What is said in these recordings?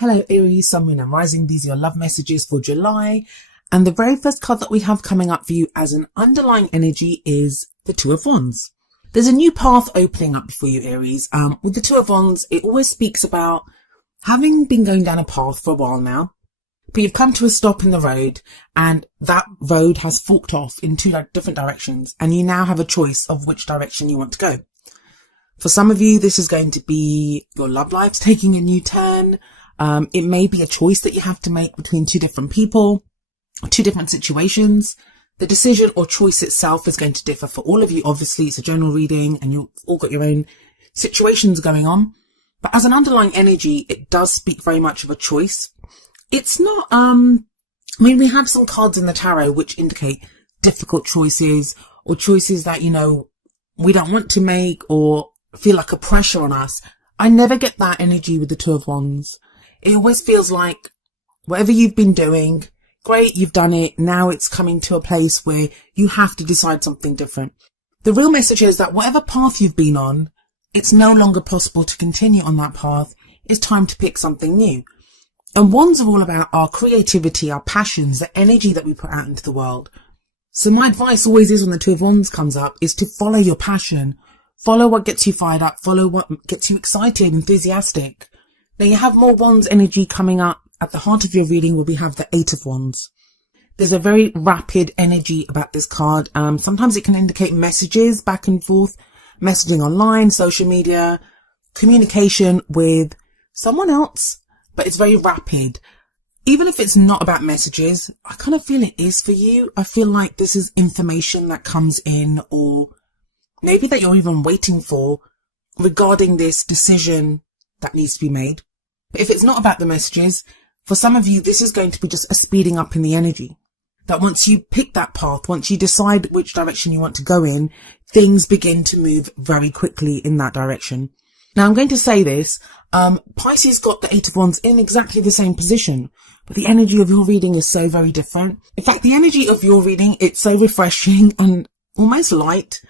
Hello Aries, Sun, Moon and Rising. These are your love messages for July. And the very first card that we have coming up for you as an underlying energy is the Two of Wands. There's a new path opening up for you, Aries. With the Two of Wands, it always speaks about having been going down a path for a while now, but you've come to a stop in the road and that road has forked off in two different directions and you now have a choice of which direction you want to go. For some of you, this is going to be your love life's taking a new turn. It may be a choice that you have to make between two different people, two different situations. The decision or choice itself is going to differ for all of you. Obviously, it's a general reading and you've all got your own situations going on. But as an underlying energy, it does speak very much of a choice. It's not, we have some cards in the tarot which indicate difficult choices or choices that, we don't want to make or feel like a pressure on us. I never get that energy with the Two of Wands. It always feels like whatever you've been doing, great, you've done it. Now it's coming to a place where you have to decide something different. The real message is that whatever path you've been on, it's no longer possible to continue on that path. It's time to pick something new. And Wands are all about our creativity, our passions, the energy that we put out into the world. So my advice always is when the Two of Wands comes up is to follow your passion. Follow what gets you fired up. Follow what gets you excited, enthusiastic. Now you have more Wands energy coming up. At the heart of your reading where we have the Eight of Wands. There's a very rapid energy about this card. Sometimes it can indicate messages back and forth, messaging online, social media, communication with someone else, but it's very rapid. Even if it's not about messages, I kind of feel it is for you. I feel like this is information that comes in or maybe that you're even waiting for regarding this decision that needs to be made. But if it's not about the messages, for some of you, this is going to be just a speeding up in the energy. That once you pick that path, once you decide which direction you want to go in, things begin to move very quickly in that direction. Now, I'm going to say this. Pisces got the Eight of Wands in exactly the same position, but the energy of your reading is so very different. In fact, the energy of your reading, it's so refreshing and almost light.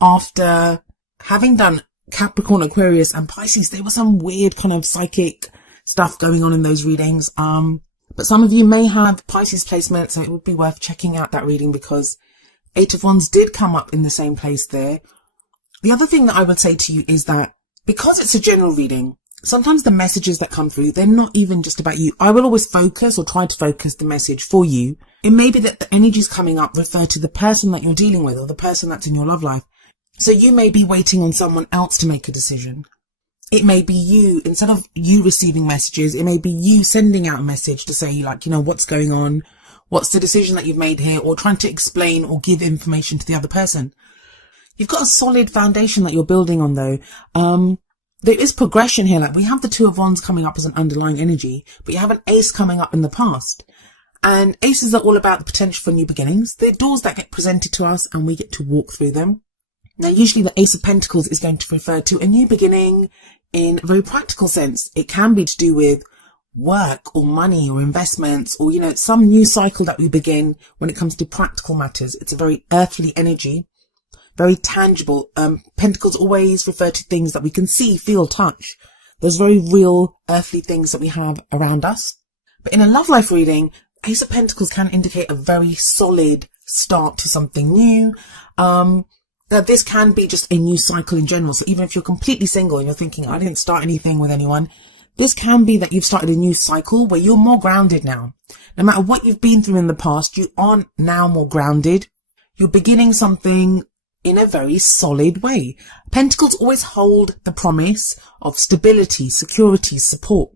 After having done Capricorn, Aquarius and Pisces, there was some weird kind of psychic stuff going on in those readings. But some of you may have Pisces placement, so it would be worth checking out that reading because Eight of Wands did come up in the same place there. The other thing that I would say to you is that because it's a general reading, sometimes the messages that come through, they're not even just about you. I will always focus or try to focus the message for you. It may be that the energies coming up refer to the person that you're dealing with or the person that's in your love life. So you may be waiting on someone else to make a decision. It may be you, instead of you receiving messages, it may be you sending out a message to say what's going on? What's the decision that you've made here? Or trying to explain or give information to the other person. You've got a solid foundation that you're building on though. There is progression here. Like we have the Two of Wands coming up as an underlying energy, but you have an Ace coming up in the past. And aces are all about the potential for new beginnings. They're doors that get presented to us and we get to walk through them. Now, usually the Ace of Pentacles is going to refer to a new beginning in a very practical sense. It can be to do with work or money or investments or, some new cycle that we begin when it comes to practical matters. It's a very earthly energy, very tangible. Pentacles always refer to things that we can see, feel, touch. Those very real earthly things that we have around us. But in a love life reading, Ace of Pentacles can indicate a very solid start to something new. Now, this can be just a new cycle in general. So even if you're completely single and you're thinking, I didn't start anything with anyone, this can be that you've started a new cycle where you're more grounded now. No matter what you've been through in the past, you are now more grounded. You're beginning something in a very solid way. Pentacles always hold the promise of stability, security, support.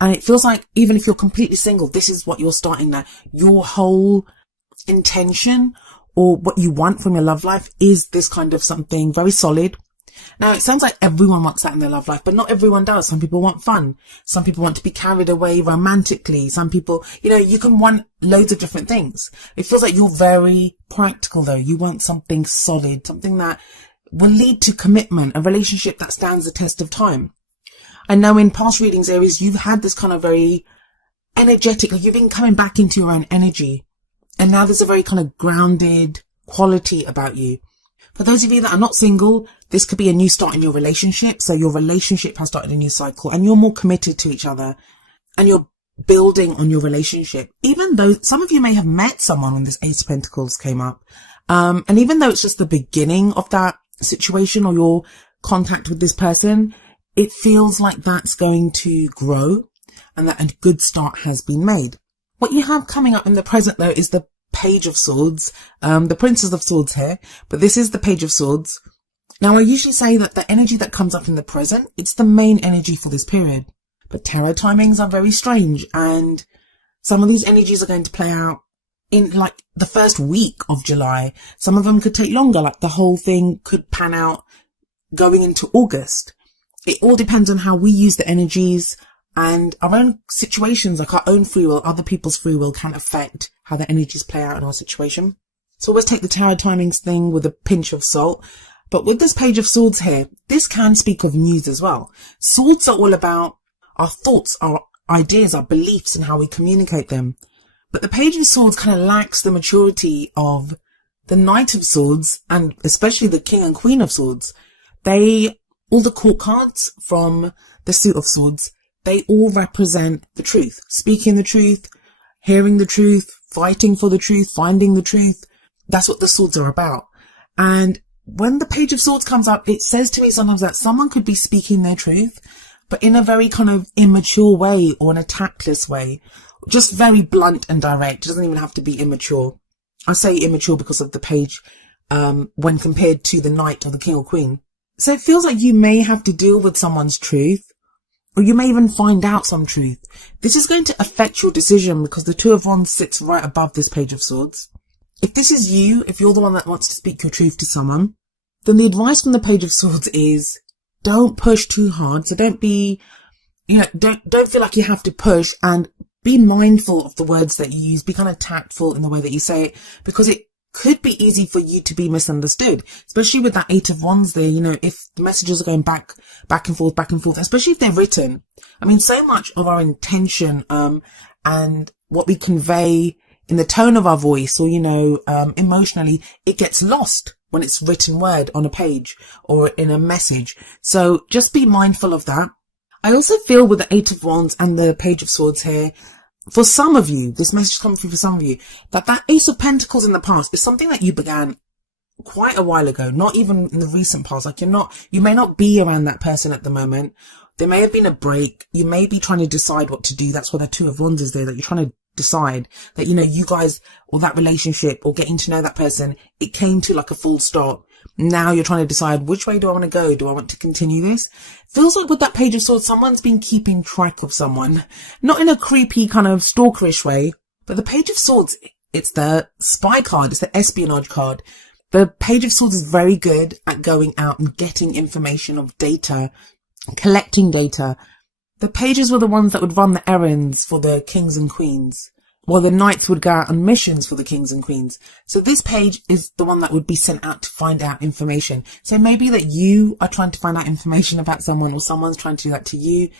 And it feels like even if you're completely single, this is what you're starting now. Your whole intention or what you want from your love life is this kind of something very solid. Now, it sounds like everyone wants that in their love life, but not everyone does. Some people want fun. Some people want to be carried away romantically. Some people, you can want loads of different things. It feels like you're very practical though. You want something solid, something that will lead to commitment, a relationship that stands the test of time. I know in past readings, Aries, you've had this kind of very energetic, like you've been coming back into your own energy. And now there's a very kind of grounded quality about you. For those of you that are not single, this could be a new start in your relationship. So your relationship has started a new cycle and you're more committed to each other. and you're building on your relationship. Even though some of you may have met someone when this Ace of Pentacles came up, and even though it's just the beginning of that situation or your contact with this person, it feels like that's going to grow and that a good start has been made. What you have coming up in the present though is the Page of Swords, the Princess of Swords here, but this is the Page of Swords. Now I usually say that the energy that comes up in the present, it's the main energy for this period. But tarot timings are very strange, and some of these energies are going to play out in like the first week of July. Some of them could take longer, like the whole thing could pan out going into August. It all depends on how we use the energies, and our own situations, like our own free will, other people's free will, can affect how the energies play out in our situation. So always take the tarot timings thing with a pinch of salt. But with this Page of Swords here, this can speak of news as well. Swords are all about our thoughts, our ideas, our beliefs, and how we communicate them. But the Page of Swords kind of lacks the maturity of the Knight of Swords, and especially the King and Queen of Swords. All the court cards from the Suit of Swords, they all represent the truth. Speaking the truth, hearing the truth, fighting for the truth, finding the truth. That's what the swords are about. And when the Page of Swords comes up, it says to me sometimes that someone could be speaking their truth, but in a very kind of immature way or in a tactless way. Just very blunt and direct. It doesn't even have to be immature. I say immature because of the page, when compared to the Knight or the King or Queen. So it feels like you may have to deal with someone's truth, or you may even find out some truth. This is going to affect your decision because the Two of Wands sits right above this Page of Swords. If this is you, if you're the one that wants to speak your truth to someone, then the advice from the Page of Swords is don't push too hard. So don't be, don't feel like you have to push, and be mindful of the words that you use. Be kind of tactful in the way that you say it, because it could be easy for you to be misunderstood, especially with that Eight of Wands there. If the messages are going back and forth, especially if they're written. I mean, so much of our intention, and what we convey in the tone of our voice or, emotionally, it gets lost when it's written word on a page or in a message. So just be mindful of that. I also feel with the Eight of Wands and the Page of Swords here, for some of you, this message is coming through for some of you, that Ace of Pentacles in the past is something that you began quite a while ago, not even in the recent past. Like you may not be around that person at the moment. There may have been a break. You may be trying to decide what to do. That's why the Two of Wands is there, that you're trying to decide that, you guys, or that relationship, or getting to know that person, it came to like a full stop. Now you're trying to decide, which way do I want to go? Do I want to continue this? Feels like with that Page of Swords, someone's been keeping track of someone, not in a creepy kind of stalkerish way, but the Page of Swords, it's the spy card. It's the espionage card. The Page of Swords is very good at going out and getting information of data, collecting data. The pages were the ones that would run the errands for the kings and queens, while the knights would go out on missions for the kings and queens. So this page is the one that would be sent out to find out information. So maybe that you are trying to find out information about someone, or someone's trying to do that to you,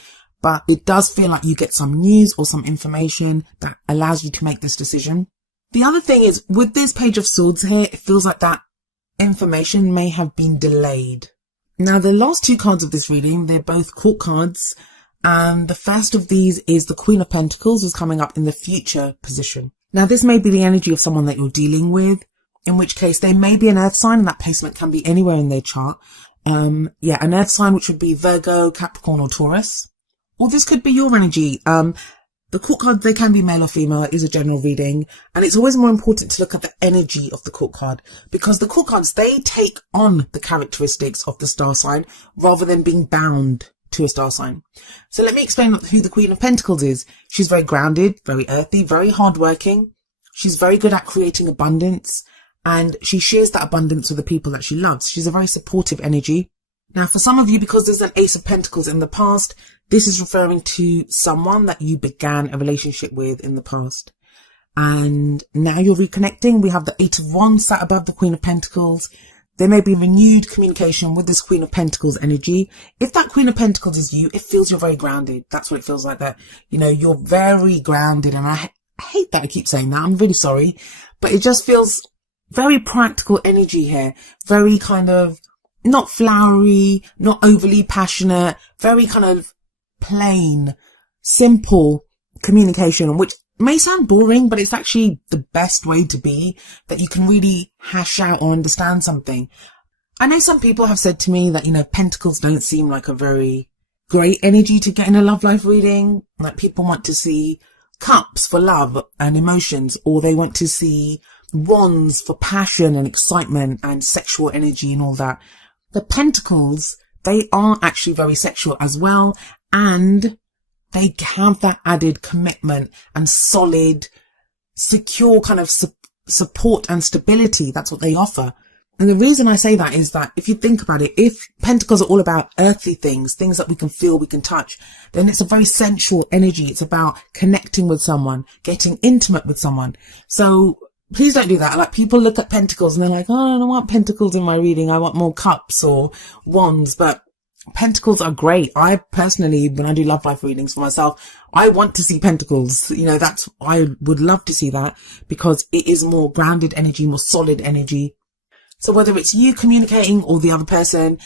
but it does feel like you get some news or some information that allows you to make this decision. The other thing is, with this Page of Swords here, it feels like that information may have been delayed. Now, the last two cards of this reading, they're both court cards. And the first of these is the Queen of Pentacles, is coming up in the future position. Now, this may be the energy of someone that you're dealing with, in which case they may be an earth sign, and that placement can be anywhere in their chart. An earth sign, which would be Virgo, Capricorn, or Taurus. Or this could be your energy. The court cards, they can be male or female. It is a general reading. And it's always more important to look at the energy of the court card, because the court cards, they take on the characteristics of the star sign rather than being bound to a star sign. So let me explain who the Queen of Pentacles is. She's very grounded, very earthy, very hardworking. She's very good at creating abundance, and she shares that abundance with the people that she loves. She's a very supportive energy. Now, for some of you, because there's an Ace of Pentacles in the past, this is referring to someone that you began a relationship with in the past. And now you're reconnecting. We have the Eight of Wands sat above the Queen of Pentacles. There may be renewed communication with this Queen of Pentacles energy. If that Queen of Pentacles is you, it feels you're very grounded. That's what it feels like, that, you're very grounded. And I hate that I keep saying that. I'm really sorry. But it just feels very practical energy here. Very kind of not flowery, not overly passionate, very kind of plain, simple, communication, which may sound boring, but it's actually the best way to be, that you can really hash out or understand something. I know some people have said to me that, you know, pentacles don't seem like a very great energy to get in a love life reading. Like, people want to see cups for love and emotions, or they want to see wands for passion and excitement and sexual energy and all that. The pentacles, they are actually very sexual as well, and they have that added commitment and solid, secure kind of support and stability. That's what they offer. And the reason I say that is that if you think about it, if pentacles are all about earthly things, things that we can feel, we can touch, then it's a very sensual energy. It's about connecting with someone, getting intimate with someone. So please don't do that. Like, people look at pentacles and they're like, oh, I don't want pentacles in my reading. I want more cups or wands. But pentacles are great. I personally, when I do love life readings for myself, I want to see pentacles. You know, I would love to see that, because it is more grounded energy, more solid energy. So whether it's you communicating or the other person,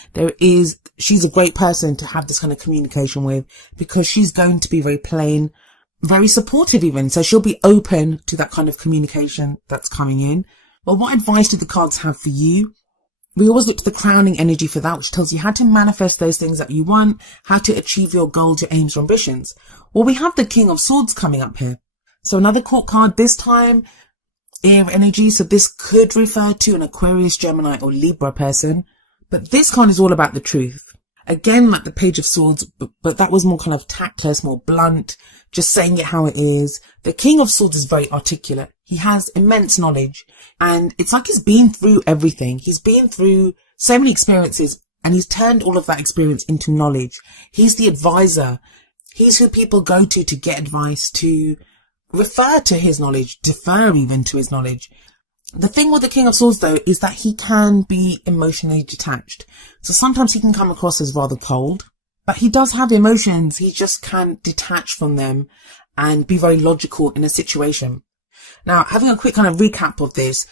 she's a great person to have this kind of communication with, because she's going to be very plain, very supportive even. So she'll be open to that kind of communication that's coming in. But what advice do the cards have for you? We always look to the crowning energy for that, which tells you how to manifest those things that you want, how to achieve your goals, your aims, your ambitions. Well, we have the King of Swords coming up here. So another court card, this time air energy. So this could refer to an Aquarius, Gemini or Libra person. But this card is all about the truth. Again, like the Page of Swords, but that was more kind of tactless, more blunt, just saying it how it is. The King of Swords is very articulate. He has immense knowledge, and it's like he's been through everything. He's been through so many experiences, and he's turned all of that experience into knowledge. He's the advisor. He's who people go to get advice, to refer to his knowledge, defer even to his knowledge. The thing with the King of Swords, though, is that he can be emotionally detached. So sometimes he can come across as rather cold, but he does have emotions. He just can't detach from them and be very logical in a situation. Now, having a quick kind of recap of this,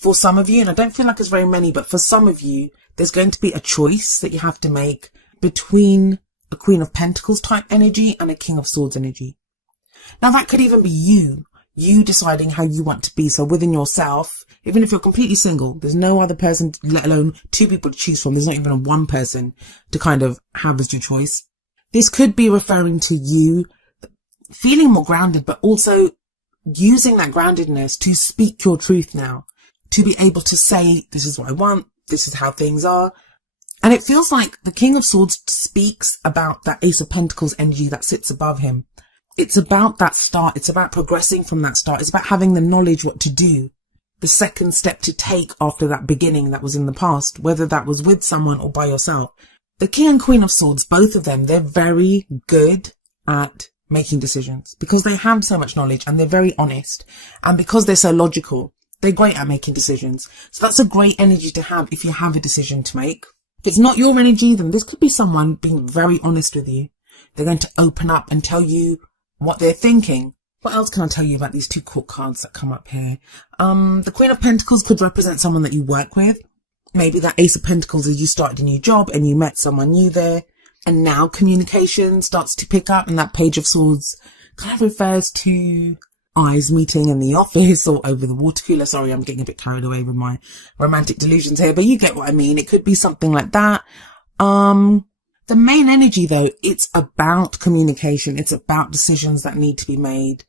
for some of you, and I don't feel like there's very many, but for some of you, there's going to be a choice that you have to make between a Queen of Pentacles type energy and a King of Swords energy. Now, that could even be you deciding how you want to be. So within yourself, even if you're completely single, there's no other person, let alone two people to choose from. There's not even a one person to kind of have as your choice. This could be referring to you feeling more grounded, but also using that groundedness to speak your truth now, to be able to say, this is what I want, this is how things are. And it feels like the King of Swords speaks about that Ace of Pentacles energy that sits above him. It's about that start. It's about progressing from that start. It's about having the knowledge what to do, the second step to take after that beginning that was in the past, whether that was with someone or by yourself. The King and Queen of Swords, both of them, they're very good at making decisions because they have so much knowledge and they're very honest. And because they're so logical, they're great at making decisions. So that's a great energy to have if you have a decision to make. If it's not your energy, then this could be someone being very honest with you. They're going to open up and tell you what they're thinking. What else can I tell you about these two court cards that come up here? The Queen of Pentacles could represent someone that you work with. Maybe that Ace of Pentacles is you started a new job and you met someone new there. And now communication starts to pick up, and that Page of Swords kind of refers to eyes meeting in the office or over the water cooler. Sorry, I'm getting a bit carried away with my romantic delusions here, but you get what I mean. It could be something like that. The main energy, though, it's about communication. It's about decisions that need to be made.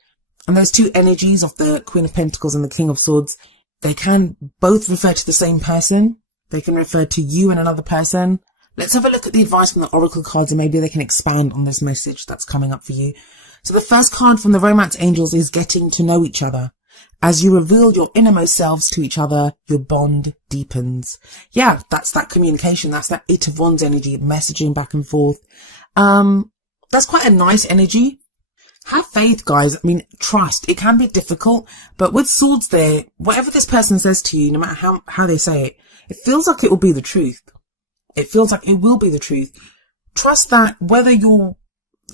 And those two energies of the Queen of Pentacles and the King of Swords, they can both refer to the same person. They can refer to you and another person. Let's have a look at the advice from the Oracle cards and maybe they can expand on this message that's coming up for you. So the first card from the Romance Angels is getting to know each other. As you reveal your innermost selves to each other, your bond deepens. Yeah, that's that communication. That's that Eight of Wands energy, messaging back and forth. That's quite a nice energy. Have faith, guys. I mean, trust. It can be difficult, but with swords there, whatever this person says to you, no matter how they say it, it feels like it will be the truth. It feels like it will be the truth. Trust that whether you've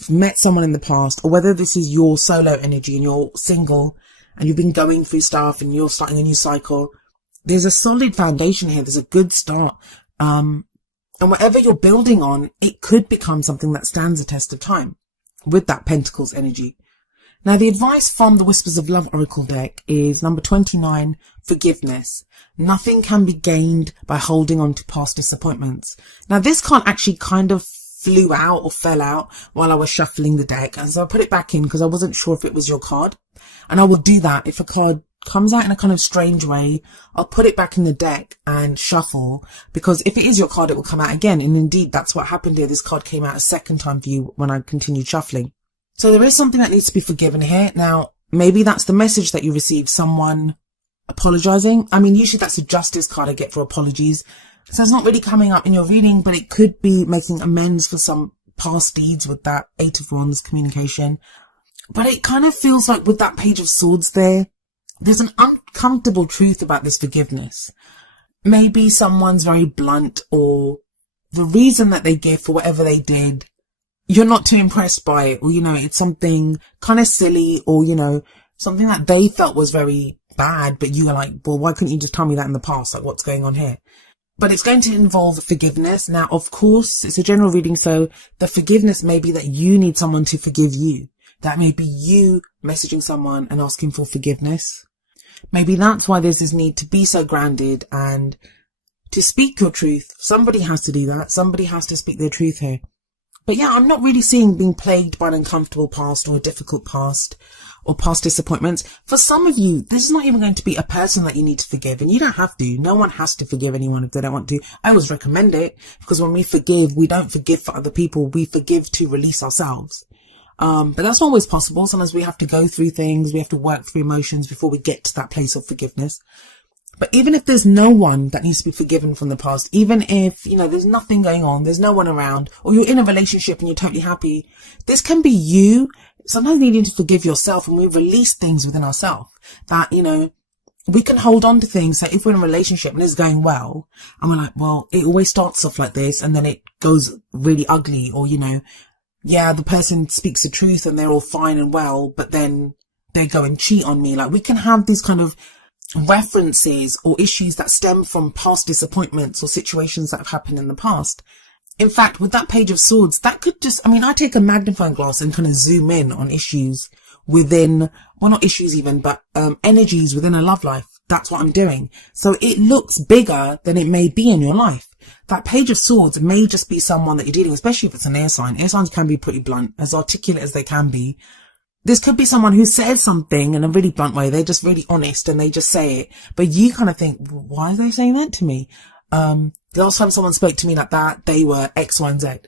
met someone in the past or whether this is your solo energy and you're single and you've been going through stuff and you're starting a new cycle, there's a solid foundation here. There's a good start. And whatever you're building on, it could become something that stands the test of time with that Pentacles energy. Now, the advice from the Whispers of Love Oracle deck is number 29, forgiveness. Nothing can be gained by holding on to past disappointments. Now, this card actually kind of flew out or fell out while I was shuffling the deck. And so I put it back in because I wasn't sure if it was your card. And I will do that if a card comes out in a kind of strange way. I'll put it back in the deck and shuffle, because if it is your card, it will come out again. And indeed, that's what happened here. This card came out a second time for you when I continued shuffling. So there is something that needs to be forgiven here. Now, maybe that's the message that you received, someone apologizing. I mean, usually that's a justice card I get for apologies. So it's not really coming up in your reading, but it could be making amends for some past deeds with that 8 of Wands communication. But it kind of feels like with that Page of Swords there's an uncomfortable truth about this forgiveness. Maybe someone's very blunt, or the reason that they give for whatever they did, you're not too impressed by it, or, it's something kind of silly, or, something that they felt was very bad, but you were like, well, why couldn't you just tell me that in the past? Like, what's going on here? But it's going to involve forgiveness. Now, of course, it's a general reading, so the forgiveness may be that you need someone to forgive you. That may be you messaging someone and asking for forgiveness. Maybe that's why there's this need to be so grounded and to speak your truth. Somebody has to do that. Somebody has to speak their truth here. But yeah, I'm not really seeing being plagued by an uncomfortable past or a difficult past or past disappointments. For some of you, this is not even going to be a person that you need to forgive, and you don't have to. No one has to forgive anyone if they don't want to. I always recommend it, because when we forgive, we don't forgive for other people. We forgive to release ourselves. But that's not always possible. Sometimes we have to go through things. We have to work through emotions before we get to that place of forgiveness. But even if there's no one that needs to be forgiven from the past, even if, there's nothing going on, there's no one around, or you're in a relationship and you're totally happy, this can be you sometimes needing to forgive yourself, and we release things within ourselves that, we can hold on to things. So if we're in a relationship and it's going well, and we're like, well, it always starts off like this and then it goes really ugly, or, the person speaks the truth and they're all fine and well, but then they go and cheat on me. Like, we can have these kind of references or issues that stem from past disappointments or situations that have happened in the past. In fact, with that Page of Swords, that could I take a magnifying glass and kind of zoom in on issues within, well, not issues even, but energies within a love life. That's what I'm doing. So it looks bigger than it may be in your life. That Page of Swords may just be someone that you're dealing with, especially if it's an air sign. Air signs can be pretty blunt, as articulate as they can be. This could be someone who said something in a really blunt way. They're just really honest and they just say it. But you kind of think, why are they saying that to me? The last time someone spoke to me like that, they were X, Y, and Z.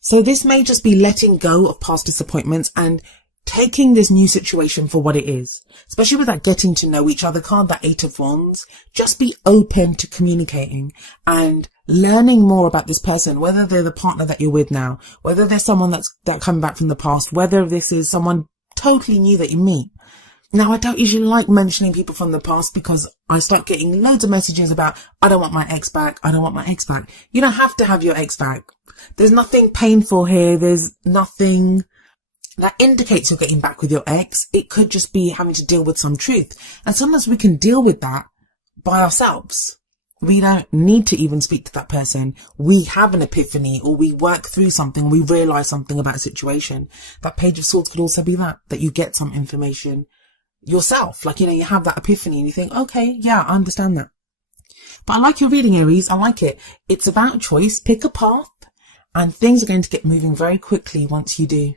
So this may just be letting go of past disappointments and taking this new situation for what it is. Especially with that getting to know each other card, that 8 of Wands. Just be open to communicating and learning more about this person, whether they're the partner that you're with now, whether they're someone that's coming back from the past, whether this is someone totally new that you meet. Now, I don't usually like mentioning people from the past, because I start getting loads of messages about, I don't want my ex back. I don't want my ex back. You don't have to have your ex back. There's nothing painful here. There's nothing that indicates you're getting back with your ex. It could just be having to deal with some truth. And sometimes we can deal with that by ourselves. We don't need to even speak to that person. We have an epiphany, or we work through something. We realize something about a situation. That Page of Swords could also be that you get some information yourself. Like, you have that epiphany and you think, okay, yeah, I understand that. But I like your reading, Aries. I like it. It's about choice. Pick a path and things are going to get moving very quickly once you do.